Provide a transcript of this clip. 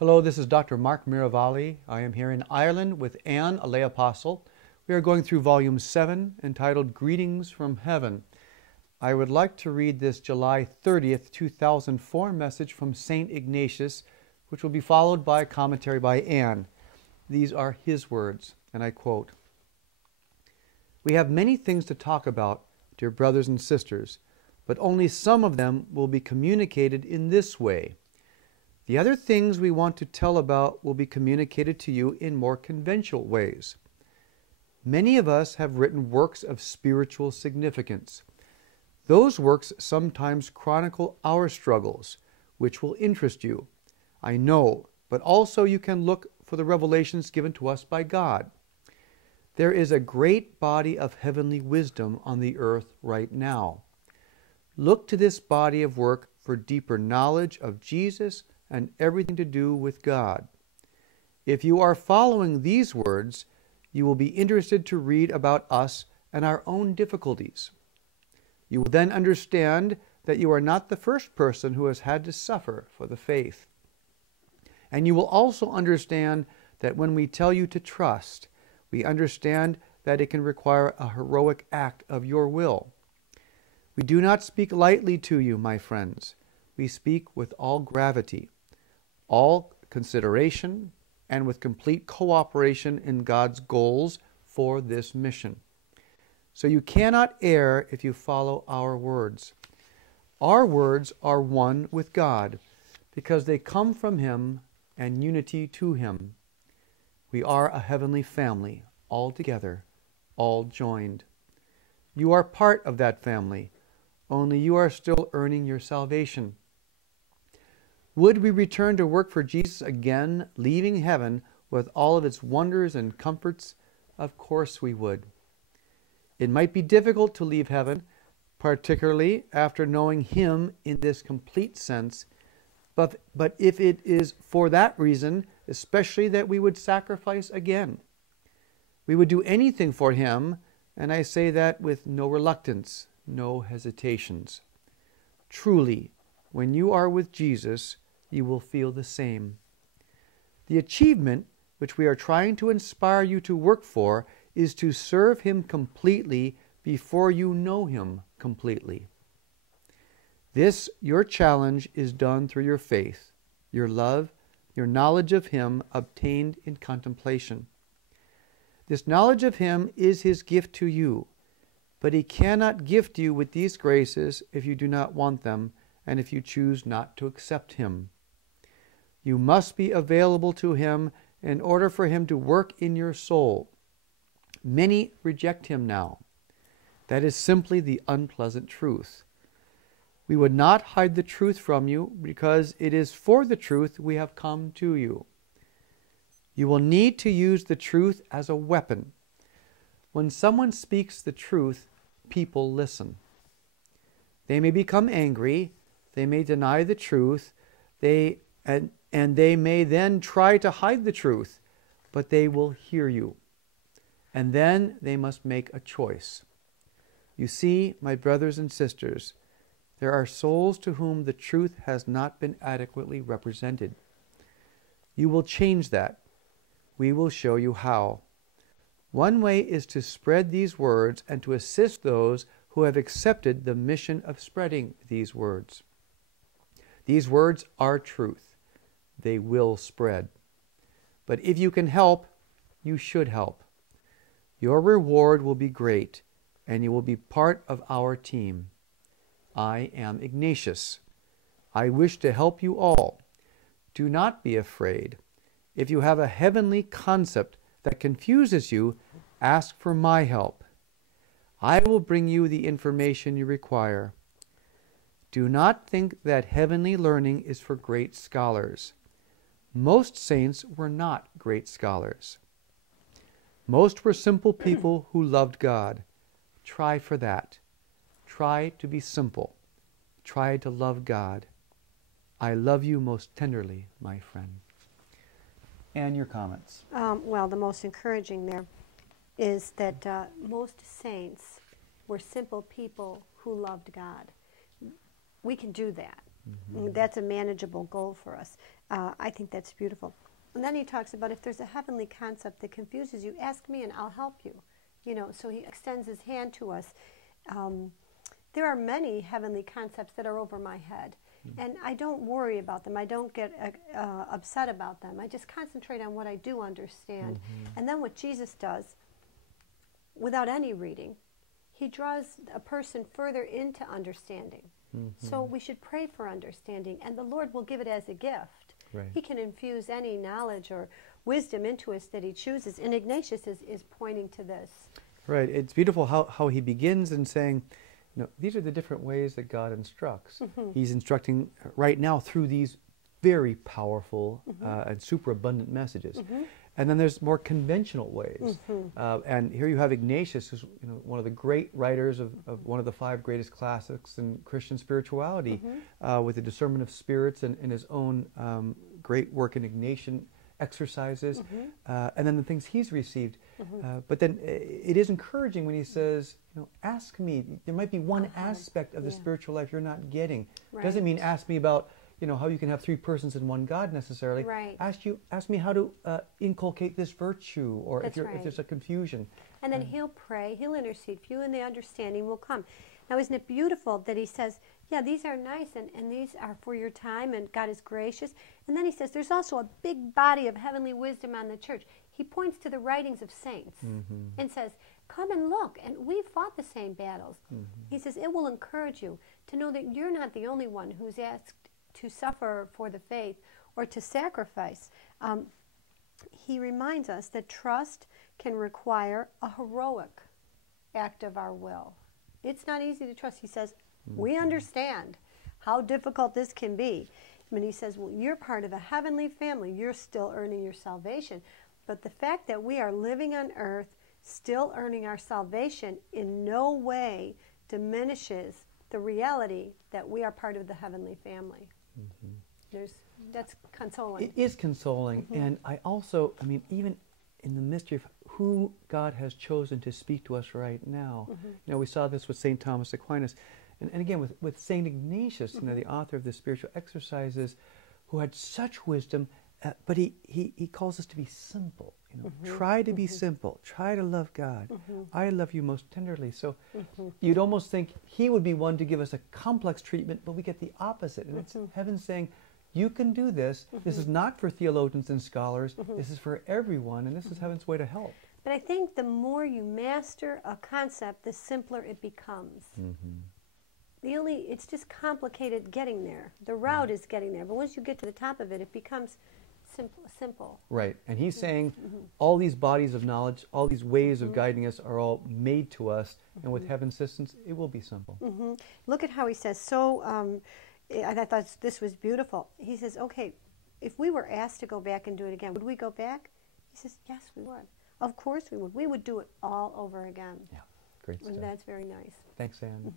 Hello, this is Dr. Mark Miravalle. I am here in Ireland with Anne, a lay apostle. We are going through Volume 7, entitled Greetings from Heaven. I would like to read this July 30th, 2004 message from St. Ignatius, which will be followed by a commentary by Anne. These are his words, and I quote, "We have many things to talk about, dear brothers and sisters, but only some of them will be communicated in this way. The other things we want to tell about will be communicated to you in more conventional ways. Many of us have written works of spiritual significance. Those works sometimes chronicle our struggles, which will interest you, I know, but also you can look for the revelations given to us by God. There is a great body of heavenly wisdom on the earth right now. Look to this body of work for deeper knowledge of Jesus and everything to do with God. If you are following these words, you will be interested to read about us and our own difficulties. You will then understand that you are not the first person who has had to suffer for the faith. And you will also understand that when we tell you to trust, we understand that it can require a heroic act of your will. We do not speak lightly to you, my friends. We speak with all gravity, all consideration, and with complete cooperation in God's goals for this mission. So you cannot err if you follow our words. Our words are one with God, because they come from Him and unity to Him. We are a heavenly family, all together, all joined. You are part of that family, only you are still earning your salvation. Would we return to work for Jesus again, leaving heaven with all of its wonders and comforts? Of course we would. It might be difficult to leave heaven, particularly after knowing Him in this complete sense, but if it is for that reason, especially that we would sacrifice again. We would do anything for Him, and I say that with no reluctance, no hesitations. Truly, when you are with Jesus, you will feel the same. The achievement which we are trying to inspire you to work for is to serve Him completely before you know Him completely. This, your challenge, is done through your faith, your love, your knowledge of Him obtained in contemplation. This knowledge of Him is His gift to you, but He cannot gift you with these graces if you do not want them and if you choose not to accept Him. You must be available to Him in order for Him to work in your soul. Many reject Him now. That is simply the unpleasant truth. We would not hide the truth from you because it is for the truth we have come to you. You will need to use the truth as a weapon. When someone speaks the truth, people listen. They may become angry, they may deny the truth, and they may then try to hide the truth, but they will hear you. And then they must make a choice. You see, my brothers and sisters, there are souls to whom the truth has not been adequately represented. You will change that. We will show you how. One way is to spread these words and to assist those who have accepted the mission of spreading these words. These words are truth. They will spread. But if you can help, you should help. Your reward will be great, and you will be part of our team. I am Ignatius. I wish to help you all. Do not be afraid. If you have a heavenly concept that confuses you, ask for my help. I will bring you the information you require. Do not think that heavenly learning is for great scholars. Most saints were not great scholars. Most were simple people who loved God. Try for that. Try to be simple. Try to love God. I love you most tenderly, my friend. And your comments? Well, the most encouraging there is that most saints were simple people who loved God. We can do that. Mm-hmm. That's a manageable goal for us. I think that's beautiful. And then he talks about if there's a heavenly concept that confuses you, ask me and I'll help you. You know, so he extends his hand to us. There are many heavenly concepts that are over my head. And I don't worry about them. I don't get upset about them. I just concentrate on what I do understand. And then what Jesus does, without any reading, he draws a person further into understanding. So we should pray for understanding, and the Lord will give it as a gift. Right. He can infuse any knowledge or wisdom into us that he chooses. And Ignatius is pointing to this. Right. It's beautiful how he begins in saying, you know, these are the different ways that God instructs. He's instructing right now through these very powerful and superabundant messages. And then there's more conventional ways. And here you have Ignatius, who's one of the great writers of one of the 5 greatest classics in Christian spirituality, with the discernment of spirits and his own great work in Ignatian exercises, and then the things he's received. But then it is encouraging when he says, ask me. There might be one aspect of the spiritual life you're not getting. Doesn't mean ask me about how you can have 3 persons in one God necessarily. Ask me how to inculcate this virtue, or if there's a confusion. And then he'll pray, he'll intercede for you, and the understanding will come. Now, isn't it beautiful that he says, yeah, these are nice, and these are for your time, and God is gracious. And then he says there's also a big body of heavenly wisdom on the church. He points to the writings of saints and says, come and look, and we've fought the same battles. He says it will encourage you to know that you're not the only one who's asked to suffer for the faith or to sacrifice. He reminds us that trust can require a heroic act of our will. It's not easy to trust. He says, we understand how difficult this can be. I mean, he says, well, you're part of the heavenly family. You're still earning your salvation. But the fact that we are living on earth, still earning our salvation, in no way diminishes the reality that we are part of the heavenly family. That's consoling. It is consoling. And I also, even in the mystery of who God has chosen to speak to us right now. We saw this with St. Thomas Aquinas. And again, with St. Ignatius, the author of the spiritual exercises, who had such wisdom, but he calls us to be simple. Try to be simple. Try to love God. I love you most tenderly. So you'd almost think he would be one to give us a complex treatment, but we get the opposite. And it's heaven saying, you can do this. This is not for theologians and scholars. This is for everyone, and this is heaven's way to help. But I think the more you master a concept, the simpler it becomes. It's just complicated getting there. The route is getting there. But once you get to the top of it, it becomes simple. Right. And he's saying all these bodies of knowledge, all these ways of guiding us are all made to us. And with heaven's assistance, it will be simple. Look at how he says, I thought this was beautiful. He says, okay, if we were asked to go back and do it again, would we go back? He says, yes, we would. Of course we would. We would do it all over again. Yeah, great stuff. And that's very nice. Thanks, Anne.